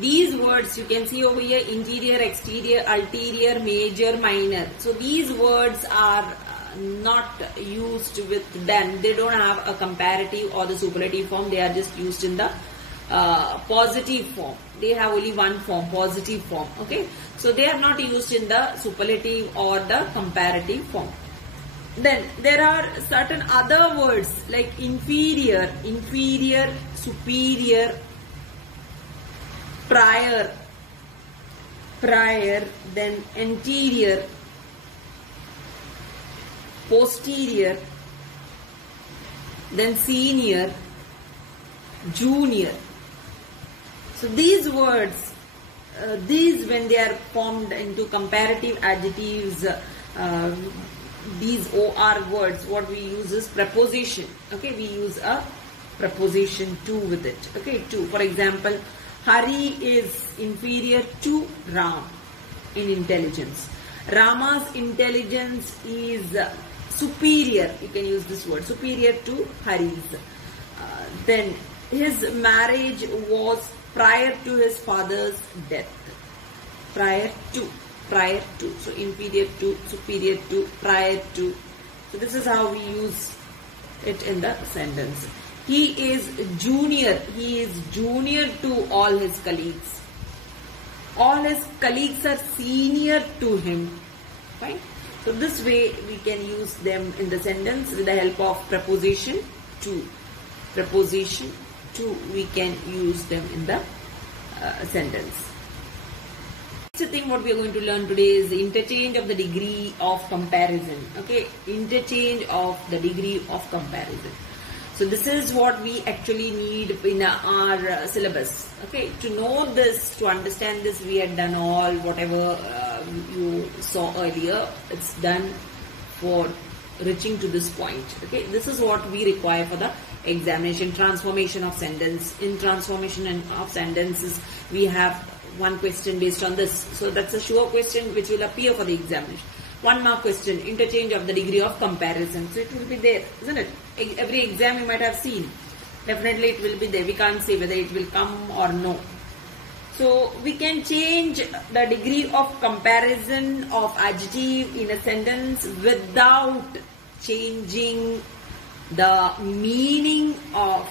these words you can see over here: interior, exterior, ulterior, major, minor. So these words are not used with them. They don't have a comparative or the superlative form. They are just used in the positive form. They have only one form, positive form. Okay, so they are not used in the superlative or the comparative form. Then there are certain other words like inferior, superior, prior, then anterior, posterior, then senior, junior. So these words, these when they are formed into comparative adjectives, these OR words, what we use is preposition. Okay, we use a preposition to with it. Okay, to. For example, Hari is inferior to Ram in intelligence. Rama's intelligence is superior. You can use this word, superior to Hari's. Then his marriage was prior to his father's death. Prior to. So inferior to, superior to, prior to. So this is how we use it in the sentence. He is junior. He is junior to all his colleagues. All his colleagues are senior to him. Fine. So this way we can use them in the sentence with the help of preposition to. Preposition to, we can use them in the sentence. Next thing what we are going to learn today is the interchange of the degree of comparison. Okay, interchange of the degree of comparison. So this is what we actually need in our syllabus. Okay, to know this, to understand this, we had done all whatever you saw earlier. It's done for reaching to this point. Okay, this is what we require for the examination. Transformation of sentence. In transformation of sentences, we have one question based on this. So that's a sure question which will appear for the examination. 1 mark question, interchange of the degree of comparison. So it will be there, isn't it? Every exam you might have seen. Definitely it will be there. We can't say whether it will come or no. So we can change the degree of comparison of adjective in a sentence without changing the meaning of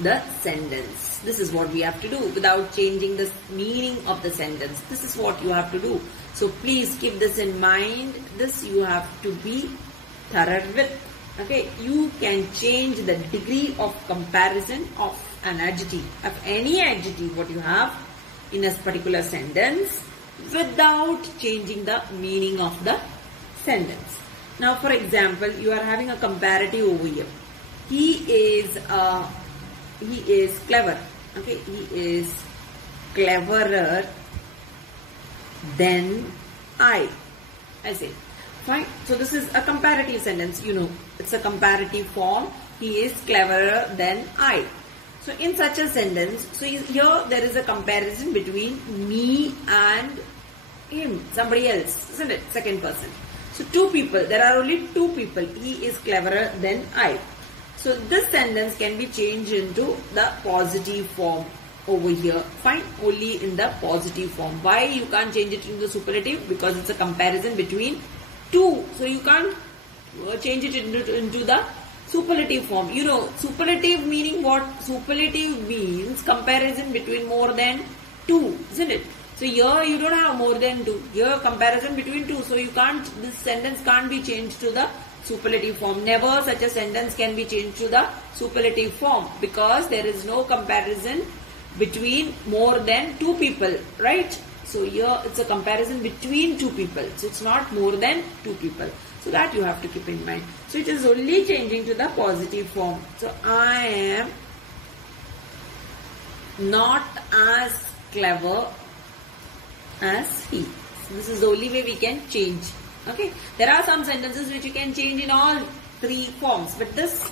the sentence. This is what we have to do without changing the meaning of the sentence. This is what you have to do. So please keep this in mind. This you have to be thorough with. Okay, you can change the degree of comparison of an adjective, of any adjective what you have in a particular sentence without changing the meaning of the sentence. Now for example, you are having a comparative over here. He is clever. Okay, he is cleverer than I say. Fine. So this is a comparative sentence. You know, it's a comparative form. He is cleverer than I. So in such a sentence, so here there is a comparison between me and him, somebody else, isn't it? Second person. So 2 people. There are only 2 people. He is cleverer than I. So this sentence can be changed into the positive form over here. Fine, only in the positive form. Why you can't change it into the superlative? Because it's a comparison between 2. So you can't change it into the superlative form. You know, superlative meaning what? Superlative means comparison between more than 2, isn't it? So here you don't have more than 2. Here comparison between 2. So you can't, this sentence can't be changed to the superlative form. Never such a sentence can be changed to the superlative form because there is no comparison between more than 2 people, right? So here it's a comparison between 2 people. So it's not more than 2 people. So that you have to keep in mind. So it is only changing to the positive form. So I am not as clever as he. So this is the only way we can change. Okay, there are some sentences which you can change in all 3 forms, but this,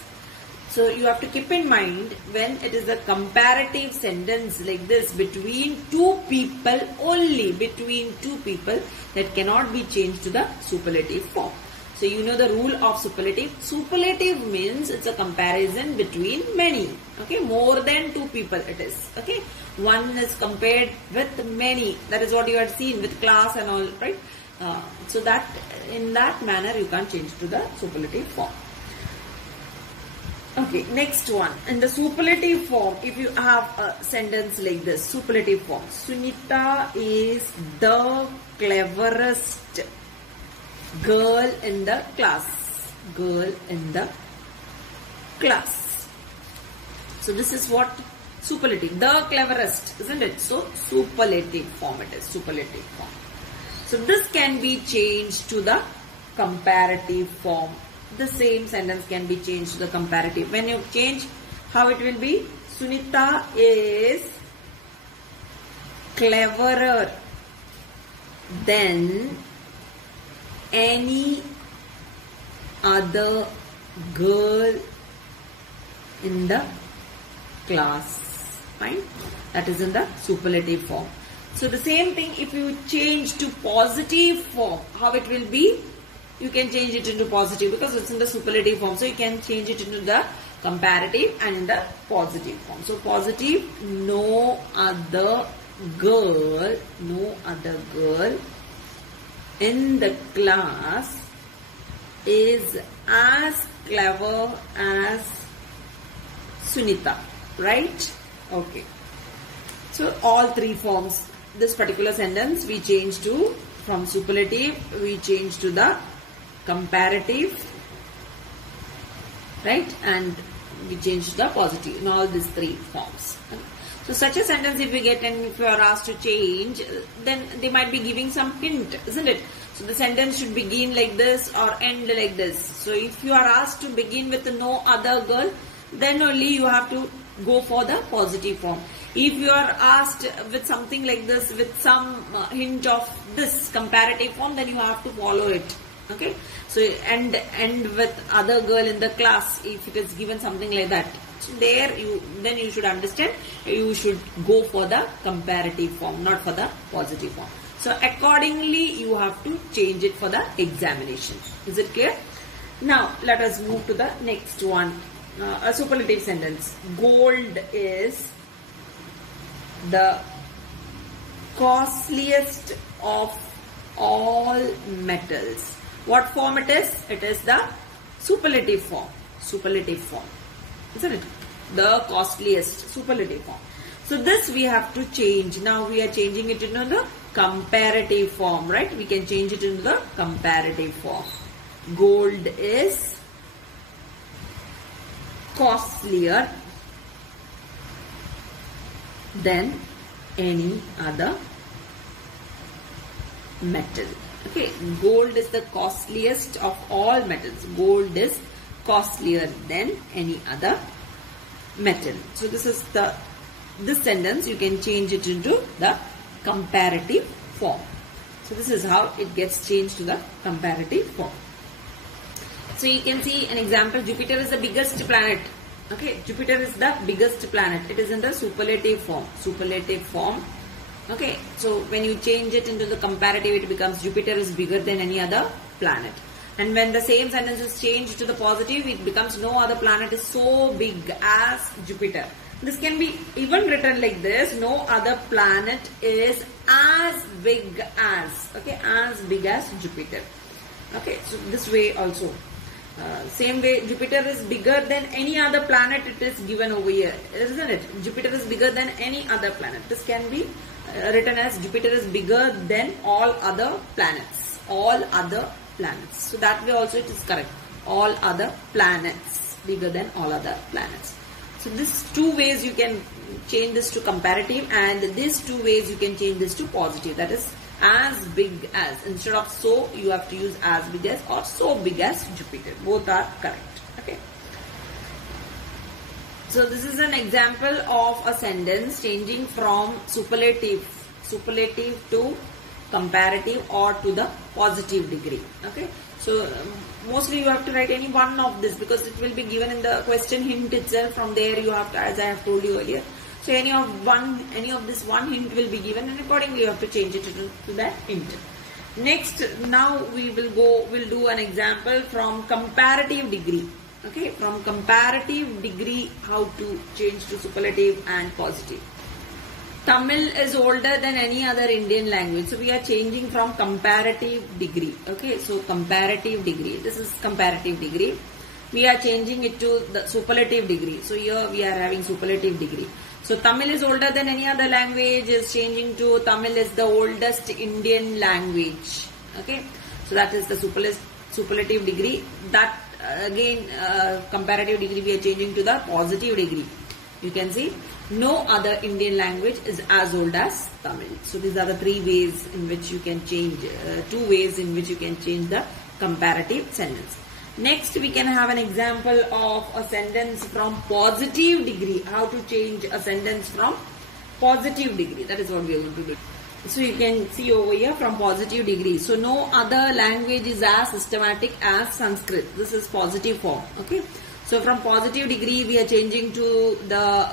so you have to keep in mind when it is a comparative sentence like this between 2 people, only between 2 people, that cannot be changed to the superlative form. So you know the rule of superlative. Superlative means it's a comparison between many. Okay, more than two people it is. Okay, one is compared with many. That is what you had seen with class and all, right? So that in that manner you can't change to the superlative form. Okay, next one. In the superlative form, if you have a sentence like this, superlative form. Sunita is the cleverest girl in the class. Girl in the class. So this is what superlative. The cleverest, isn't it? So superlative form it is. Superlative form. So this can be changed to the comparative form. The same sentence can be changed to the comparative. When you change, how it will be? Sunita is cleverer than any other girl in the class. Fine? That is in the superlative form. So the same thing, if you change to positive form, how it will be? You can change it into positive because it's in the superlative form. So you can change it into the comparative and in the positive form. So positive, no other girl in the class is as clever as Sunita, right? Okay. So all three forms, this particular sentence we change to, from superlative we change to the comparative, right? And we change to the positive in all these three forms. So such a sentence if we get and if you are asked to change, then they might be giving some hint, isn't it? So the sentence should begin like this or end like this. So if you are asked to begin with no other girl, then only you have to go for the positive form. If you are asked with something like this with some hint of this comparative form, then you have to follow it. Okay, so end with other girl in the class if it is given something like that. So there you should understand you should go for the comparative form, not for the positive form. So accordingly you have to change it for the examination. Is it clear? Now let us move to the next one. A superlative sentence. Gold is the costliest of all metals. What form it is? It is the superlative form. Superlative form. Isn't it? The costliest. Superlative form. So this we have to change. Now we are changing it into the comparative form, right? We can change it into the comparative form. Gold is costlier than any other metal. Okay, gold is the costliest of all metals. Gold is costlier than any other metal. So this is this sentence you can change it into the comparative form. So this is how it gets changed to the comparative form. So you can see an example. Jupiter is the biggest planet. Okay, Jupiter is the biggest planet. It is in the superlative form. Superlative form. Okay, so when you change it into the comparative, it becomes Jupiter is bigger than any other planet. And when the same sentence is changed to the positive, it becomes no other planet is so big as Jupiter. This can be even written like this. No other planet is as big as, okay, as big as Jupiter. Okay, so this way also. Same way, Jupiter is bigger than any other planet it is given over here, isn't it? Jupiter is bigger than any other planet. This can be written as Jupiter is bigger than all other planets. All other planets. So that way also it is correct. All other planets. Bigger than all other planets. So these two ways you can change this to comparative, and these two ways you can change this to positive. That is as big as. Instead of so, you have to use as big as or so big as Jupiter. Both are correct. Okay. So this is an example of a sentence changing from superlative to comparative or to the positive degree. Okay. So mostly you have to write any one of this because it will be given in the question hint itself. From there you have to, as I have told you earlier. So any of this one hint will be given, and accordingly you have to change it to that hint. Next, now we'll do an example from comparative degree. Okay, from comparative degree, how to change to superlative and positive. Tamil is older than any other Indian language. So we are changing from comparative degree. Okay, so comparative degree. This is comparative degree. We are changing it to the superlative degree. So here we are having superlative degree. So Tamil is older than any other language is changing to Tamil is the oldest Indian language. Okay, so that is the superlative degree. That again comparative degree we are changing to the positive degree. You can see no other Indian language is as old as Tamil. So these are the three ways in which you can change, two ways in which you can change the comparative sentence. Next, we can have an example of a sentence from positive degree. How to change a sentence from positive degree. That is what we are going to do. So you can see over here from positive degree. So no other language is as systematic as Sanskrit. This is positive form. Okay. So from positive degree, we are changing to the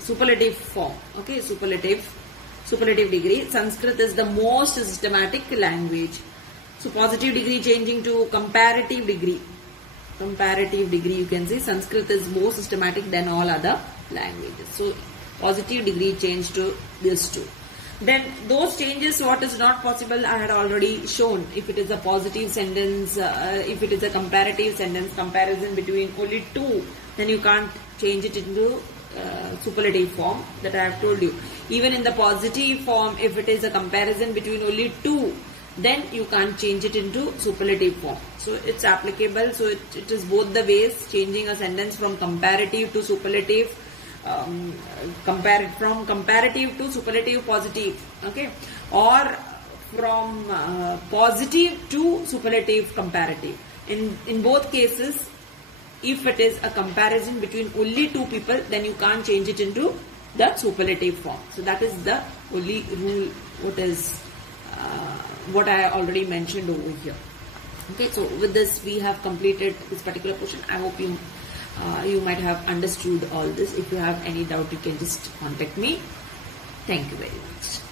superlative form. Okay. Superlative degree. Sanskrit is the most systematic language. So positive degree changing to comparative degree. Comparative degree, you can see Sanskrit is more systematic than all other languages. So positive degree change to this two. Then those changes, what is not possible, I had already shown. If it is a positive sentence, if it is a comparative sentence, comparison between only two, then you can't change it into superlative form, that I have told you. Even in the positive form, if it is a comparison between only two, then you can't change it into superlative form. So it's applicable. So it is both the ways, changing a sentence from comparative to superlative, from comparative to superlative positive, okay, or from positive to superlative comparative. In both cases, if it is a comparison between only two people, then you can't change it into the superlative form. So that is the only rule, what I already mentioned over here. Okay, so with this we have completed this particular portion. I hope you might have understood all this. If you have any doubt, you can just contact me. Thank you very much.